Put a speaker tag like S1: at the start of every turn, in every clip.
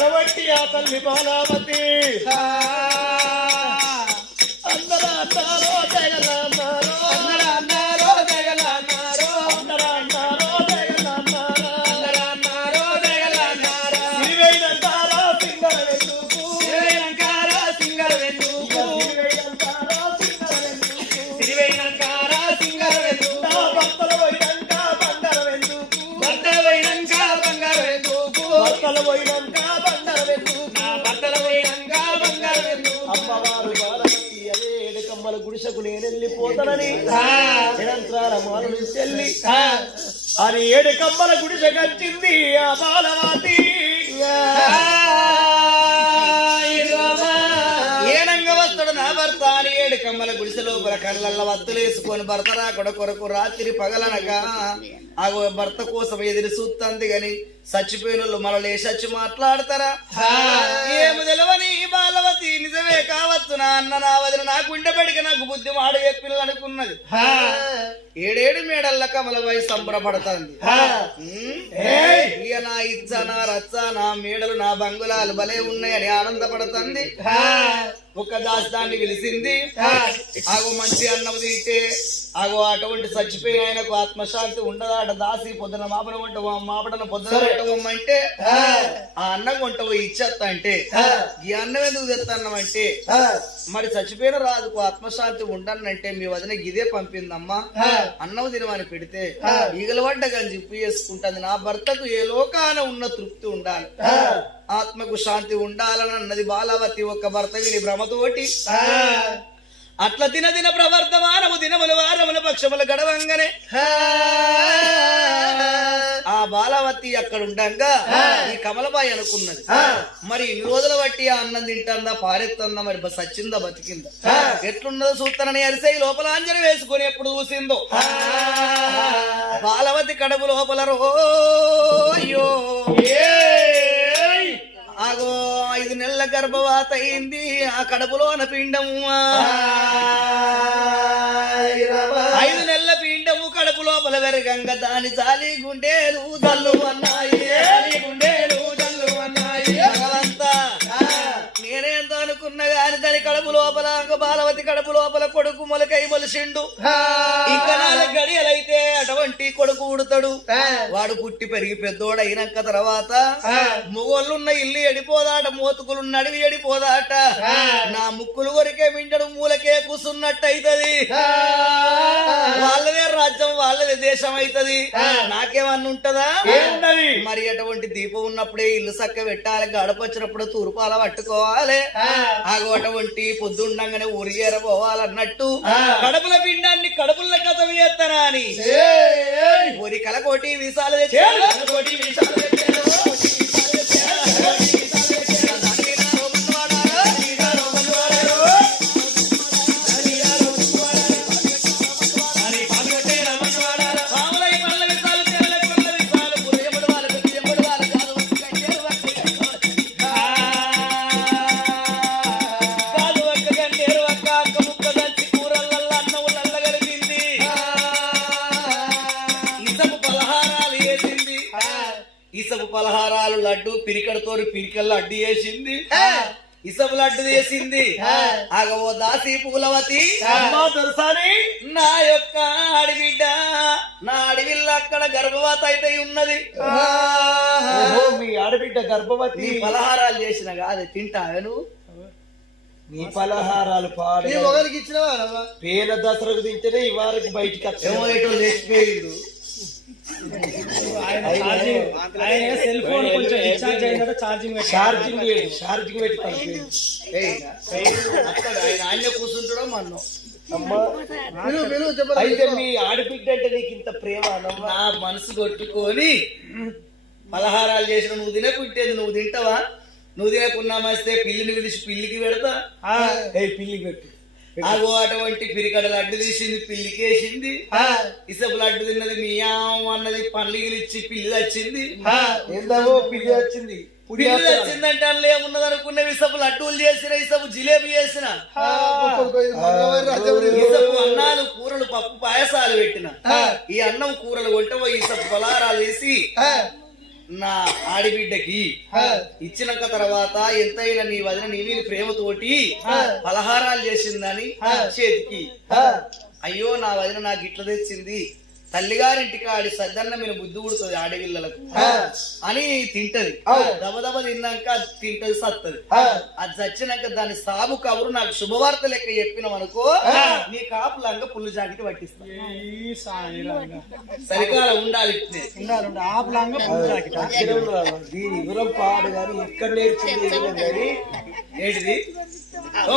S1: అరవట్టి ఆ తల్లి బాలావతి. అందరూ అన్నారో జగల నేను వెళ్ళిపోతానని నిరంతరాల మాల నుంచి వెళ్ళి అని ఏడుకమ్మల గుడిసె కట్టింది ఆ బాలవతి
S2: కమ్మల గుడిసె లోపల కళ్ళల్ల వత్తులేసుకొని భర్త రాకడ కొరకు రాత్రి పగలనక ఆగో భర్త కోసం ఎదురు చూస్తుంది గాని చచ్చిపోయిన వాళ్ళు మళ్ళీ చచ్చి మాట్లాడతారా? ఏమి తెలవని బాలవతి నిజమే కావచ్చు నా అన్న నా వదిన నా గుండె పడికి నాకు బుద్ధి మాడ చెప్పిల్లు అనుకున్నది ఏడేడు మేడల్ల కమలపై సంబరపడుతుంది. ఇక నా ఇచ్చ నా రచ్చ నా మేడలు నా బంగులాలు భలే ఉన్నాయని ఆనందపడుతుంది. ఒక దాస్తాన్ని పిలిచింది ఆగో మంచి అన్నం తింటే ఆగో అటువంటి చచ్చిపోయిన ఆయనకు ఆత్మశాంతి ఉండదాట దాసి పొద్దున మాపన వంట మాపడన పొద్దున పెట్టమంటే ఆ. అన్నం పోయి ఇచ్చేస్తా అంటే ఈ అన్నం ఎందుకు తెస్తాన్నం అంటే మరి చచ్చిపోయిన రాజుకు ఆత్మశాంతి ఉండనంటే మీ వదిన గిదే పంపిందమ్మా. అన్నం తినమని పెడితే ఈగల పడ్డ గంజి చేసుకుంటుంది. నా భర్తకు ఏ లోకాన ఉన్న తృప్తి ఉండాలి. ఆత్మకు శాంతి ఉండాలని అన్నది బాలావతి ఒక భర్త విని భ్రమతోటి అట్లా దిన దిన ప్రవర్తమానము దినములు వారముల పక్షముల గడవంగానే. ఆ బాలావతి అక్కడ ఉండంగా ఈ కమలబాయి అనుకున్నది. మరి ఇన్ని రోజుల బట్టి ఆ అన్నం తింటుందా పారెత్తుందా మరి సచ్చిందా బతికిందా? ఎట్లున్నదో చూస్తానని అరిసే లోపల అంజలి వేసుకొని ఎప్పుడు చూసిందో బాలవతి కడుపు లోపల రో అయ్యో ఆగో. ఐదు నెలల గర్భవాత అయింది. ఆ కడుపులోన పిండము ఐదు నెలల పిండము కడుపు లోపల వెరగంగ దాని చాలి గుండేలు దల్లు అన్నాయి. కడుపు లోపల బాలవతి కడుపు లోపల కొడుకు మొలకై మొలిసిండు. ఇంకా నాలుగు గడియలైతే అటువంటి కొడుకు ఉడతాడు వాడు పుట్టి పెరిగి పెద్దోడు అయినాక తర్వాత మొగోళ్ళున్న ఇల్లు ఎడిపోదాట మోతుకులున్న అడవి ఎడిపోదాట. నా ముక్కులు కొరికే వింటడు మూలకే కూసున్నట్టయితది. వాళ్ళదే రాజ్యం వాళ్ళదే దేశం అయితది నాకేమన్నా ఉంటదా మరి అటువంటి దీపం ఉన్నప్పుడే ఇల్లు చక్క పెట్టాలి గడప వచ్చినప్పుడు తూర్పాల పట్టుకోవాలి అటువంటి పొద్దుండంగానే ఊరిగేర పోవాలన్నట్టు. కడుపుల పిండాన్ని కడుపుల కథ చేస్తారా అని. ఊరి కలకోటి వీసాలు తెచ్చారు. కలకోటి లడ్డు పిరికడతో పిరికల్లో అడ్డు వేసింది ఇసపు లడ్డు వేసింది ఆగవో దాసి పూలవతి
S1: దొరసాని!
S2: నా యొక్క ఆడిబిడ్డ నా అడవిల్ల అక్కడ గర్భవతి అయితే ఉన్నది.
S1: ఓహో, మీ ఆడబిడ్డ గర్భవతి.
S2: నీ పలహారాలు చేసిన కాదు తింటాను
S1: నీ పలహారాలు పాడు
S3: ఇచ్చినవా
S1: పేద దసరకు తింటేనే ఈ వారికి బయటికి
S2: ఏమో లేచిపోయిండు.
S4: ఆయన సెల్ ఫోన్ కొంచెం రీఛార్జ్ అయినట్టు ఛార్జింగ్ పెట్టి
S1: ఛార్జింగ్ ఛార్జింగ్
S2: ఆయన కూర్చుంటాడో
S1: అయితే మీ ఆడబిడ్డ అంటే నీకు ఇంత ప్రేమ
S2: నా మనసు కొట్టుకొని పలహారాలు చేసిన నువ్వు తినకుంటేది నువ్వు తింటావా? నువ్వు తినకున్నా మస్తే పిల్లిని పిలిచి పిల్లికి పెడతా?
S1: ఏ పిల్లి పెట్టు.
S2: అగో అటువంటి పిరికడ లడ్డు తీసింది పిల్లికి వేసింది ఇసపు లడ్డు తిన్నది మియాం అన్నది పండ్లు ఇచ్చి పిల్లి వచ్చింది
S1: ఏందావో పిల్లి వచ్చింది పుడి
S2: పిల్లి వచ్చిందంటే అందులో ఏమున్నది అనుకున్న ఇసపు లడ్డూలు చేసిన ఇసపు జిలేబీ చేసిన. ఇసపు అన్నాలు కూరలు పప్పు పాయసాలు పెట్టిన. ఈ అన్నం కూరలు పోయి ఇసపు పలారాలు వేసి నా ఆడిబిడ్డకి ఇచ్చినాక తర్వాత ఎంతైనా నీ వదిన నీ మీద ప్రేమతోటి పలహారాలు చేసిందని చేతికి. అయ్యో నా వదిన నాకు ఇట్లా తెచ్చింది. తల్లిగారింటికి ఆడి సద్దన్న మీద బుద్ధి పుడుతుంది ఆడపిల్లలకు. అని తింటది. దబదబ తిన్నాక అది తింటది సత్తది. అది చచ్చినాక దాని సాగు కబురు నాకు శుభవార్త లెక్క చెప్పినాం అనుకో నీ కాపులంగా పుల్లు జాకెట్ పట్టిస్తా. సరికాల ఉండాలి.
S3: దీని వివరం పాడు కానీ ఎక్కడ కానీ
S2: ఏంటిది?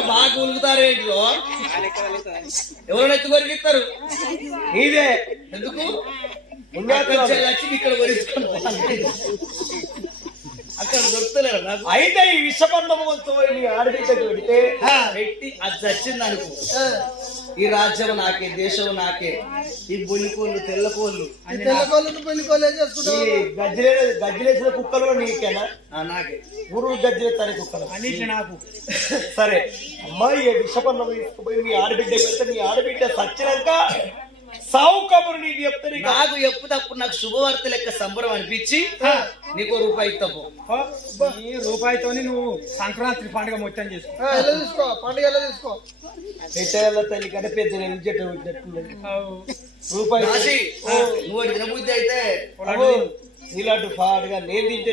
S2: బాగా కూలుగుతారు ఏంటిదో? ఎవరు ఎత్తు కొరికిస్తారు
S3: నీదే
S2: ఎందుకు? వచ్చి ఇక్కడ పోవాలి. అక్కడ దొరుకుతలేరు నాకు.
S3: అయితే ఈ విషపన్నమంతో నీ ఆడబిడ్డకు పెడితే
S2: పెట్టి అది చచ్చింది అనుకో. ఈ రాజ్యం నాకే దేశం నాకే ఈ బొల్లికోళ్ళు తెల్లకోళ్ళు
S3: తెల్లకోళ్ళు
S2: గజ్జలే గజ్జలేసిన కుక్కలు నీకేనా ఆ, నాకే.
S3: ఊరు గజ్జలెత్తాని కుక్కలు.
S4: అన్నిటి నాకు.
S3: సరే. అమ్మాయి విషపన్నం తీసుకుపోయి మీ ఆడబిడ్డ మీ ఆడబిడ్డ సచ్చినాక సావు కబురు నీకు చెప్తే నీకు
S2: నాకు ఎప్పుడు తప్పుడు నాకు శుభవార్త లెక్క సంబరం అనిపించి నీకో రూపాయి తప్పు
S4: ఈ రూపాయితోని నువ్వు సంక్రాంతి పండుగ మొత్తం చేసుకో.
S3: పండుగ తీసుకో పెట్టేళ్ళ తల్లి కంటే పెద్ద చెట్టు. రూపాయి
S2: నువ్వు తినబుద్ధి అయితే
S3: నీలాంటి పాడుగా నేను తింటే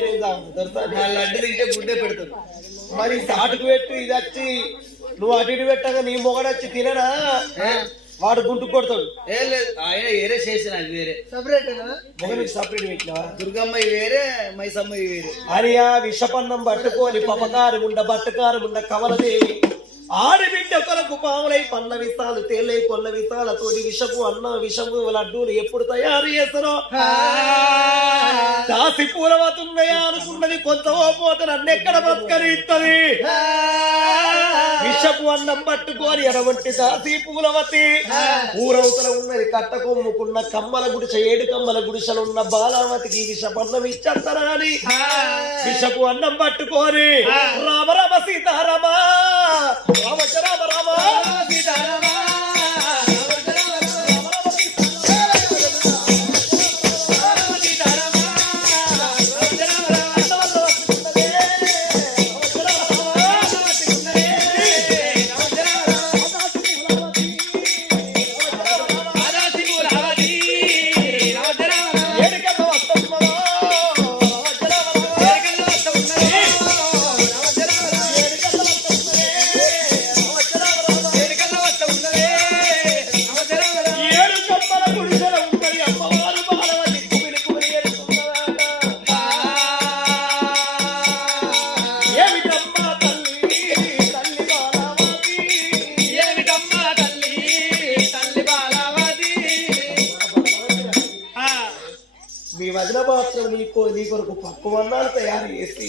S3: దొరుకుతా
S2: నా లడ్డు తింటే గుడ్డే పెడతాడు
S3: మరి సాటుకు పెట్టు ఇది వచ్చి నువ్వు అటు ఇటు పెట్టగా నీ మొగడొచ్చి తినరా వాడు గుంటు కొడతాడు.
S2: ఏం లేదు ఆయన వేరే చేసిన అది వేరే.
S3: మొగనికి సపరేట్ పెట్టినవా
S2: దుర్గమ్మ వేరే మైసమ్మ వేరే.
S3: ఆ విషపన్నం పట్టుకొని పపకారి ఉండ బట్టకారి ఉండ కమలదేవి. ఆడబిడ్డ కొరకు పాములై పండ్ల విస్తాలు తేలై పొల్ల తోటి విషపు అన్నం విషపు లడ్డూలు ఎప్పుడు తయారు చేస్తారో? దాసి పూలవతున్నాయా అనుకున్నది కొంత పోతే నన్నెక్కడ బతకనిస్తుంది విషపు అన్నం పట్టుకోని ఎడవంటి దాసి పూలవతి ఊరవతల ఉన్నది కట్ట కొమ్ముకున్న కమ్మల గుడిసె ఏడు కమ్మల గుడిసెలు ఉన్న బాలావతికి విషపన్నం ఇచ్చేస్తారా అని విషపు అన్నం పట్టుకోని రామ రామ సీతారామ రామ రామ రామ. సీతారామ. మీ వదిన మాత్రం నీకో నీ కొరకు పప్పు వన్నాలు తయారు చేసి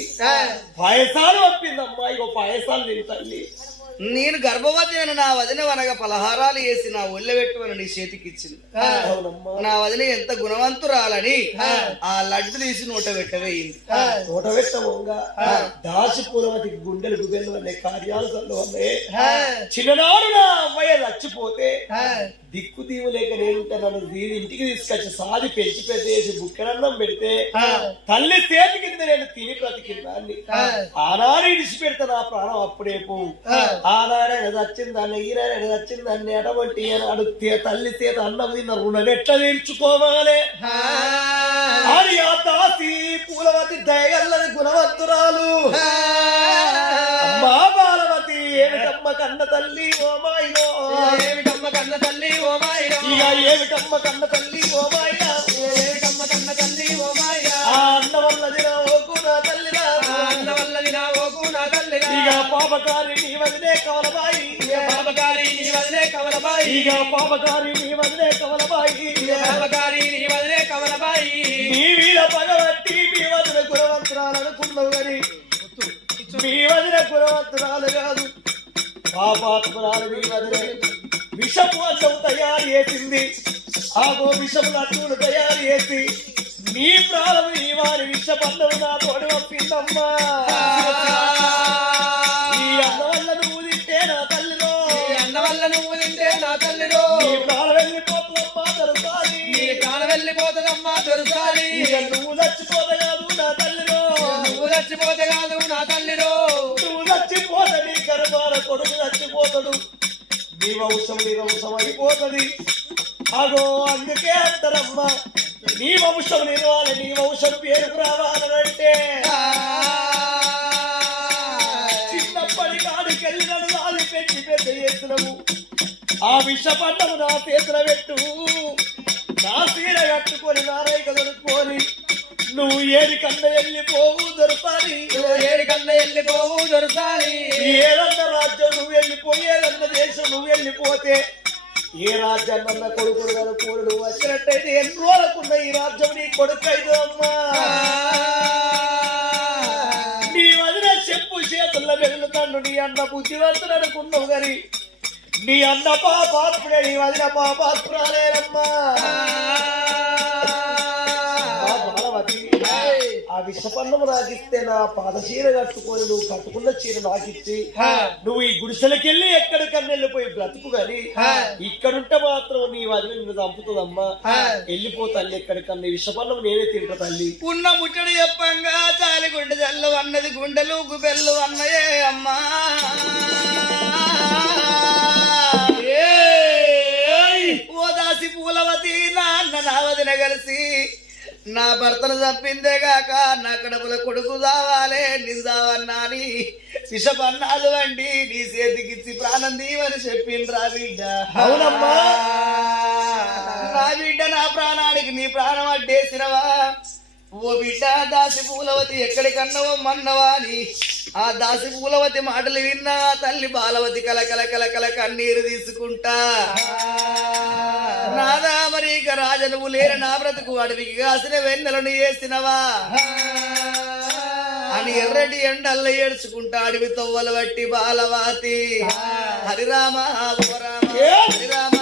S3: పాయసాలు పంపిందమ్మా ఇగో పాయసాలు తిని తల్లి
S2: నేను గర్భవతి అని నా వదిన అనగా పలహారాలు వేసి నా ఒళ్ళె పెట్టుమని నీ చేతికి ఇచ్చింది. నా వదిన ఎంత గుణవంతురాలని ఆ. లడ్డు తీసి నోట పెట్టవేయింది.
S3: తోట పెట్టమంగా దాసి పూలవతికి గుండెలు గుబెలు అనే కార్యాలు చిన్ననాడు నా అమ్మాయి చచ్చిపోతే దిక్కు దీవు లేక నేనుంటే నన్ను దీని ఇంటికి తీసుకొచ్చి సాది పెంచి పెద్ద చేసి బుక్కనన్నం పెడితే తల్లి చేతి కింద నేను తిని బ్రతికిందాన్ని ఆనాడు ఇడిచి పెడతా నా ప్రాణం అప్పుడే పోవు ఆనాడైనా చచ్చిందాన్ని ఈనాడైనా చచ్చిందాన్ని అటువంటి తే- తల్లి చేత అన్నం తిన్న రుణం ఎట్లా తీర్చుకోవాలి? పూలవతి దయగల్లని గుణవంతురాలు. ఏమిటమ్మ కన్న తల్లి ఓ మాయిలో
S1: ఏమిటమ్మ కన్న తల్లి ఓ
S3: ఇక ఏమిటమ్మ కన్న తల్లి ఓ మాయ
S1: ఏమిటమ్మ కన్న తల్లి ఓ మాయిరా
S3: ఆ అన్న వల్ల దిన ఓకు నా తల్లిరా
S1: అన్న వల్లది నా ఓకు నా తల్లిరా
S3: ఇక పాపకారి నీ వదిలే కవలబాయి.
S1: పాపకారి నీ వదిలే కమలబాయి
S3: ఇక పాపకారి నీ వదిలే కవలబాయి.
S1: పాపకారి నీ వదిలే కమలబాయి
S3: నీ వీర పగబట్టి మీ వదిన అనుకున్నావు కానీ మీ వదిన గుణవంతురాలు కాదు. పాపాత్మరాలు మీ వదిలే. విషపు అన్నం తయారు చేసింది. ఆగో విషపు లడ్డూలు తయారు చేసి నీ ప్రాణం నీ వారి విషపన్నం నా తోడు పంపిందమ్మా ఈ అన్న వల్ల నువ్వు తింటే నా తల్లిలో.
S1: అన్న వల్ల నువ్వు తింటే నా తల్లిలో.
S3: నీ ప్రాణం వెళ్ళిపోతుందమ్మా దొరకాలి
S1: నీ ప్రాణ వెళ్ళిపోతుందమ్మా దొరకాలి
S3: ఇక నువ్వు చచ్చిపోతే కాదు నా
S1: చచ్చిపోతే కాదు నా తల్లిరో
S3: నువ్వు చచ్చిపోతే ద్వారా కొడుకు చచ్చిపోతాడు. నీ వంశం నీ వంశం అయిపోతుంది. అగో అందుకే అంటారమ్మా నీ వంశం నిలవాలి నీ వంశం పేరుకు రావాలంటే చిన్నప్పటి కాడికెళ్ళి నన్ను రాలి పెట్టి పెద్ద చేసినవు ఆ విషపడ్డము నా చేతుల పెట్టు. నా సీర కట్టుకొని నా దొరుకుకొని నువ్వు ఏది కన్న వెళ్ళిపోవు దొరకాలి
S1: ఏడు కన్నా వెళ్ళిపోవు దొరకాలి
S3: ఏదన్న రాజ్యం నువ్వు వెళ్ళిపోయి ఏదన్న దేశం నువ్వు వెళ్ళిపోతే ఏ రాజ్యాన్న కొడుకుడు కదా కోరుడు వచ్చినట్టయితే ఎన్ని రోజులకున్న ఈ రాజ్యం నీ కొడుకు అయితే అమ్మా నీ వదిన చెప్పు చేతుల్లో వెళ్తాడు నీ అన్న బుద్ధివంతుడు అనుకున్నావు గాని నీ అన్న పాపాత్ముడే నీ వదిన పాపాత్మురాలేనమ్మా ఆ విషపన్నం నాకిస్తే నా పాద చీర కట్టుకొని నువ్వు కట్టుకున్న చీర నాకిచ్చి నువ్వు ఈ గుడిసెలకెళ్ళి ఎక్కడికన్నా వెళ్ళిపోయి బ్రతుకు గాని ఇక్కడుంటే మాత్రం నీ వదిలి నిన్ను చంపుతుందమ్మా. వెళ్ళిపో తల్లి ఎక్కడికన్నా ఈ విషపన్నం నేనే తింటా తల్లి.
S2: ఉన్న ముచ్చడు చెప్పంగా చాలి గుండె జల్లు అన్నది గుండెలు గుబెల్లు అన్నయే అమ్మా. ఓ దాసి పూలవతి నా అన్న నా వదిన కలిసి నా భర్తను చంపిందే గాక నా కడుపుల కొడుకు చావాలే. నిందావన్నా అని విషపన్నాలు వండి నీ చేతికిచ్చి ప్రాణం దీవని చెప్పిండ్రా బిడ్డ.
S3: అవునమ్మా.
S2: నా బిడ్డ నా ప్రాణానికి నీ ప్రాణం అడ్డేసినవా? ఓ బిడ్డ దాసి పూలవతి ఎక్కడికన్నవో మన్నవా అని ఆ దాసి పూలవతి మాటలు విన్నా తల్లి బాలవతి కల కల కల కల కన్నీరు తీసుకుంటా. నాదా మరి ఇక రాజ నువ్వు లేని నా బ్రతుకు అడవికి కాసిన వెన్నెలను వేసినవా అని ఎర్రటి ఎండల్ల ఏడ్చుకుంటా అడవి తవ్వలు బట్టి బాలవాతి. హరిరామ హరిరామ.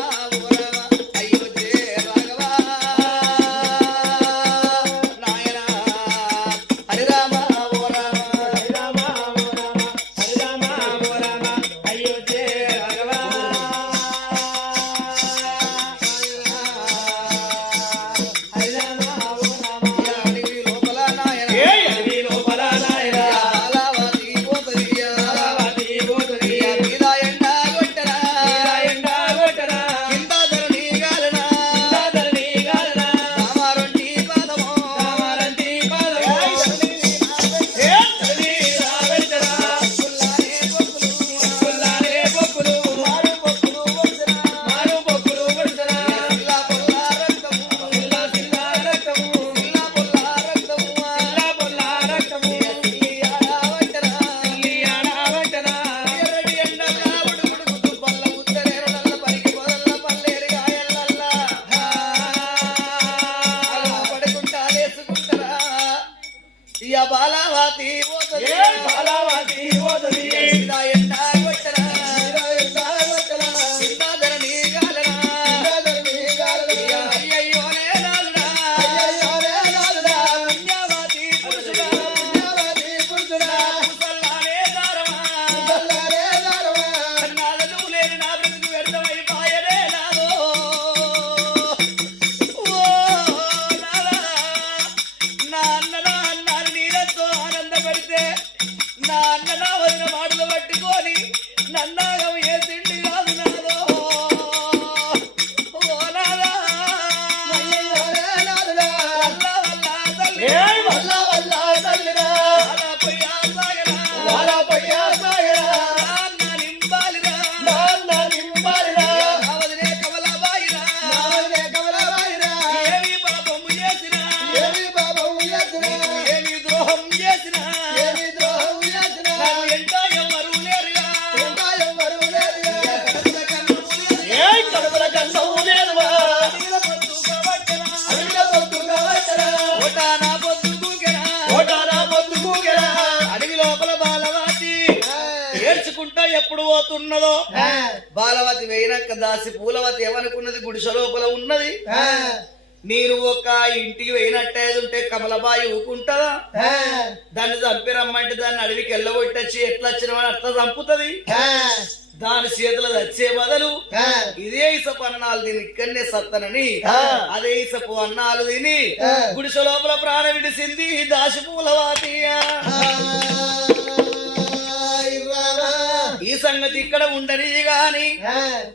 S2: పోతున్నదో బాలవతి వేయినాక దాసి పూలవతి ఏమనుకున్నది? గుడిసె లోపల ఉన్నది. నేను ఒక ఇంటికి పోయినట్టేది ఉంటే కమలబాయి ఊకుంటదా? దాన్ని చంపి రమ్మంటే దాన్ని అడవికి వెళ్ళగొట్టచ్చి ఎట్లా వచ్చినవని అట్లా చంపుతుంది. దాని చేతులు చచ్చే బదులు ఇదే ఇసపు అన్నాలు దీని ఇక్కడనే సత్తనని. అదే ఇసపు అన్నాలు తిని గుడిసె లోపల ప్రాణం విడిసింది దాసి పూలవాతియా సంగతి ఇక్కడ ఉండని గాని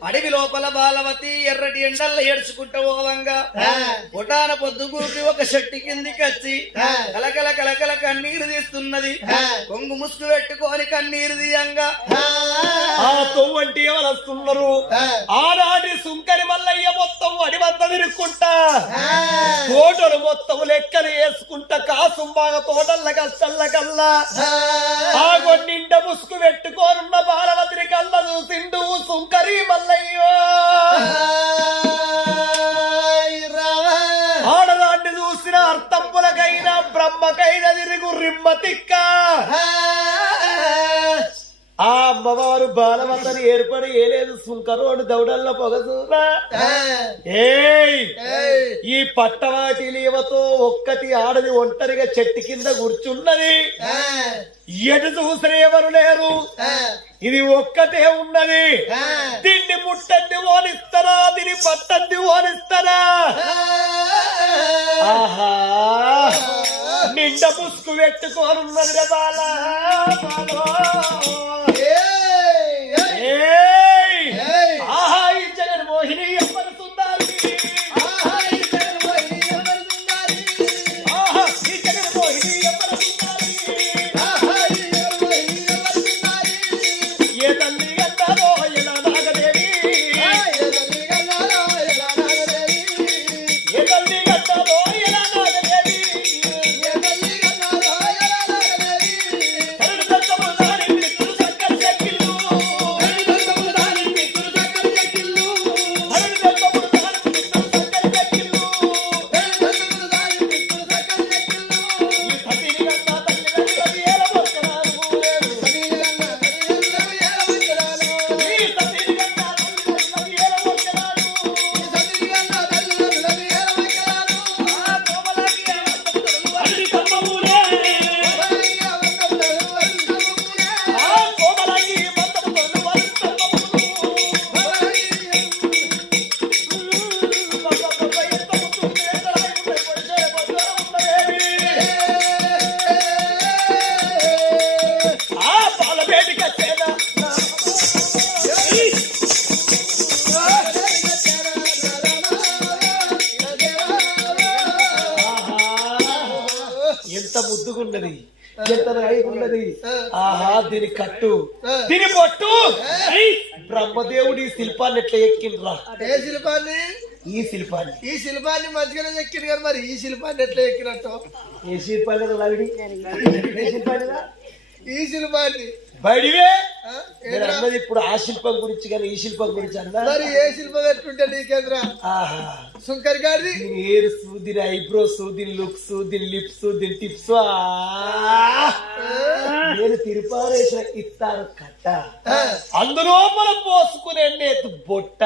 S2: అడవి లోపల బాలవతి ఎర్రటి ఎండల్ల ఏడ్చుకుంటూ పోవంగా పొటాన పొద్దుగూకి ఒక చెట్టు కిందికి వచ్చి కలకల కలకల కన్నీరు తీస్తున్నది. కొంగు ముసుగు పెట్టుకొని కన్నీరు తీయంగా.
S3: ఆ. తొవ్వంటి ఎవరు వస్తున్నారు ఆనాటి సుంకరి మల్లయ్య మొత్తం అడివంత తిరుక్కుంటా. తోటలు మొత్తం లెక్కలు వేసుకుంటా కాసు బాగా తోటల్ల కష్టల్ల కల్లా. ఆ. కొన్నింట ముసుగు పెట్టుకోనున్న బాలవతిని కళ్ళ చూసిండు సుంకరి మల్లయ్యో ఆడదాన్ని చూసిన అర్థంపులకైనా బ్రహ్మకైనా తిరుగు రిమ్మ తిక్క ఆ అమ్మవారు బాలవతని ఏర్పడి ఏలేదు సుంకరోడు దౌడల్లో పొగసూరా. ఏయ్ ఈ పట్టవాటి లేవతో ఒక్కటి ఆడది ఒంటరిగా చెట్టు కింద కూర్చున్నది. ఎటు చూసిన ఎవరు లేరు. ఇది ఒక్కటే ఉన్నది. దీన్ని ముట్టంది ఓనిస్తారా దీన్ని పట్టంది ఓనిస్తారా ఆహా. నిండ ముసుగు పెట్టుకోనున్నది రే బాల. ఎంత ముద్దుగున్నది ఎంత రాయిగున్నది ఆహా దీని కట్టు. దీని పొట్టు! బ్రహ్మదేవుడి ఈ శిల్పాన్ని ఎట్లా ఎక్కిండ్రా?
S1: ఏ శిల్పాన్ని?
S3: ఈ శిల్పాన్ని.
S1: ఈ శిల్పాన్ని మంచిగానే ఎక్కింది కానీ మరి ఈ శిల్పాన్ని ఎట్లా ఎక్కినట్టు?
S3: ఏ శిల్పాన్ని లావిడి? ఏ శిల్పాన్ని?
S1: ఈ శిల్పాన్ని.
S3: బడివే ఇప్పుడు ఆ శిల్పం గురించి కానీ ఈ శిల్పం గురించి అన్నా
S1: మరి ఏ శిల్పం ఎట్లుంటే నీకేంద్రా?
S3: ఆహా.
S1: సుంకరి గారిది.
S3: దీని హెయిర్స్ దీని ఐబ్రోస్ దీని లుక్స్ దీని లిప్స్ దీని టిప్స్ నేను తిరుపారేసిన ఇస్తారు కట్ట.
S1: ఆ,
S3: అందులోపల పోసుకునే నేతు బొట్ట.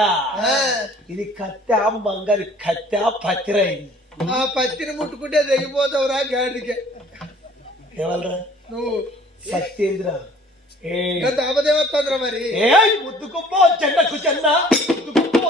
S3: ఇది కత్తె మంగలి కత్తె పత్తిరైంది
S1: ఆ పత్తిని ముట్టుకుంటే తెగిపోతావురా గాడికి
S3: ఏమల్రా?
S1: నువ్వు.
S3: సత్యేంద్ర.
S1: మరి.
S3: ఏ ముద్దుకుప్పో చెండకు చెండ ముద్దుకుప్పో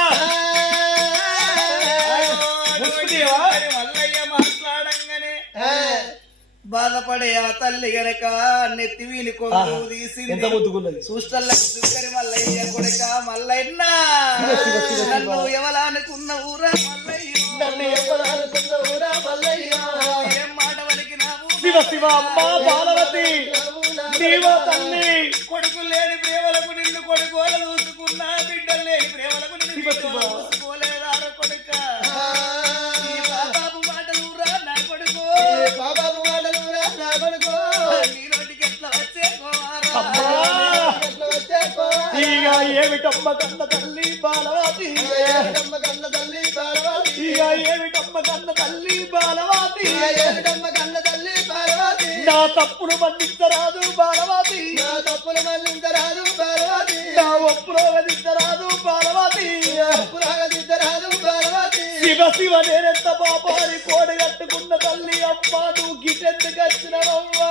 S2: బాధపడే ఆ తల్లి గనక నెత్తి వీని కొంగు తీసింది. చూస్తల్లకు సుక్కరి మల్లయ్య కొడుక మల్లయ్య
S3: శివ, శివ, శివ, శివ.
S2: నన్ను ఎవలానుకున్న ఊరా మల్లయ్య.
S3: నన్ను ఎవ్వరానుకున్న ఊరా మల్లయ్య.
S2: ఏం మాట పలికినావు
S3: శివ శివ అమ్మ బాలవతి. నీవో తల్లి.
S2: కొడుకు లేని ప్రేమలకు నిన్ను కొడుకోల చూసుకున్నా బిడ్డలు లేని ప్రేమలకు నిన్ను
S3: శివ, శివ.
S2: చూసుకోలేదార కొడుక?
S1: ఇక
S3: ఏమిటమ్మ తల్లి బాలవాతి.
S1: ఏమిటమ్మ కన్న తల్లి బాలవాతి.
S3: ఇక తల్లి బాలవాతి.
S1: ఏమిటమ్మ కన్న తల్లి బాలవాతి.
S3: నా తప్పులు మన్నించరాదు బాలవాతి.
S1: నా తప్పులు మన్నించరాదు బాలవాతి.
S3: నా ఒప్పులో బాలవాతి.
S1: ఒప్పులో బాలవాతి.
S3: శివ శివ నేనెంత పాపాని కోడి కట్టుకున్న తల్లి అమ్మ నువ్వు గిటెందుకు వచ్చినవమ్మా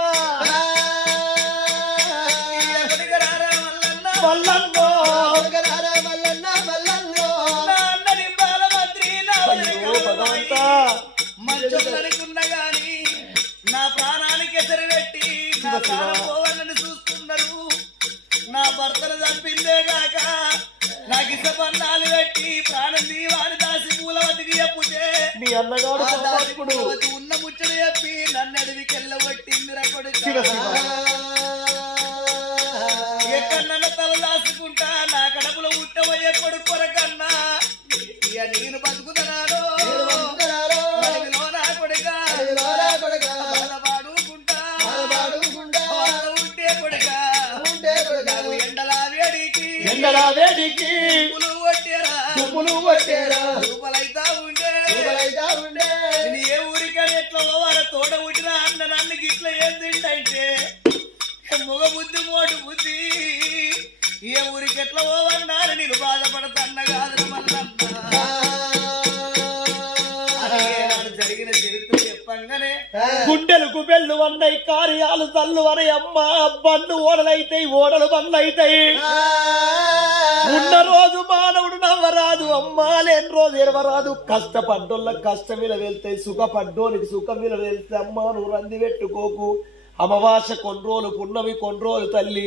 S2: మల్లన్న? నా నా గాని నా ప్రాణానికి ఎసరు పెట్టి నా ప్రాణం పోవాలని చూస్తున్నారు. నా భర్తను చంపిందే గాక నాకు ఇసపన్నాలు పెట్టి ప్రాణం దీవాని చెప్పుతే
S3: పాపాత్ముడు
S2: పూలవతి ఉన్న ముచ్చట చెప్పి నన్ను అడవికి వెళ్ళగొట్టింది రా కొడుకా.
S3: తుమ్ములు కొట్టేరా
S2: రూపలైతా ఉండే
S1: ఉండే.
S2: నేను ఏ ఊరికని ఎట్లా పోవాల? తోట ఉట్టిన అన్న నన్ను గిట్ల ఏం తింటే మొగ బుద్ధి మోటు బుద్ధి. ఏ ఊరికి ఎట్లా పోవన్నారు నేను బాధపడతన్న కాదు జరిగిన చరిత్ర చెప్పంగానే
S3: గుండెలు గుబెళ్ళు అన్నయి కార్యాలు తల్లు అనే అమ్మ బండ్లు ఓడలైతాయి ఓడలు బండ్లైతాయి. ఉన్న రోజు మానవుడు నవ్వరాదు అమ్మా లేని రోజు ఎరవరాదు కష్టపడ్డోళ్ళ కష్టం మీద వెళ్తాయి సుఖపడ్డోనికి సుఖం మీద వెళ్తే అమ్మా నువ్వు రంది పెట్టుకోకు. అమావాస కొన్ని రోజులు పున్నమి కొన్ని రోజులు తల్లి